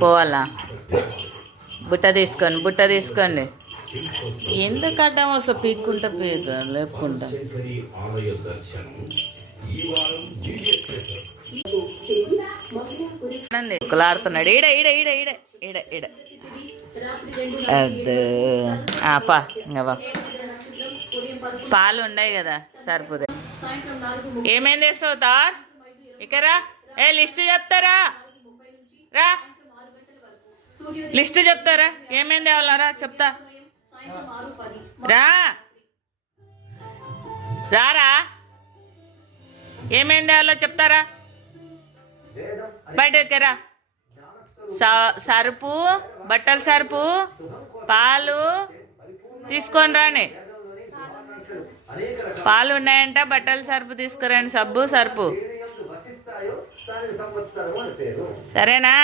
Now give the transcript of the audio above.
పోవాలా? బుట్ట తీసుకోండి. ఎందుకు అడ్డం వస్తా? పీక్కుంటా లేపుకుంటా. కులాడుతున్నాడు. ఈడ ఈడ ఈడ ఈడ ఈడ ఈడ అద్దు పా ఇంకా పాలు ఉన్నాయి కదా సరిపోదే. ఏమైంది వేస్తావు తార్? ఇకరా లిస్ట్ చెప్తారా? రా లిస్ట్ చెప్తారా? ఏమైంది తేవాలరా? చెప్తా రా. రారా ఏమైంది తేవాలో చెప్తారా? బయటకి రా. సరుపు, బట్టల సరుపు, పాలు తీసుకొని రాని. పాలు ఉన్నాయంట, బట్టల సరుపు తీసుకురండి. సబ్బు సరుపు సరేనా?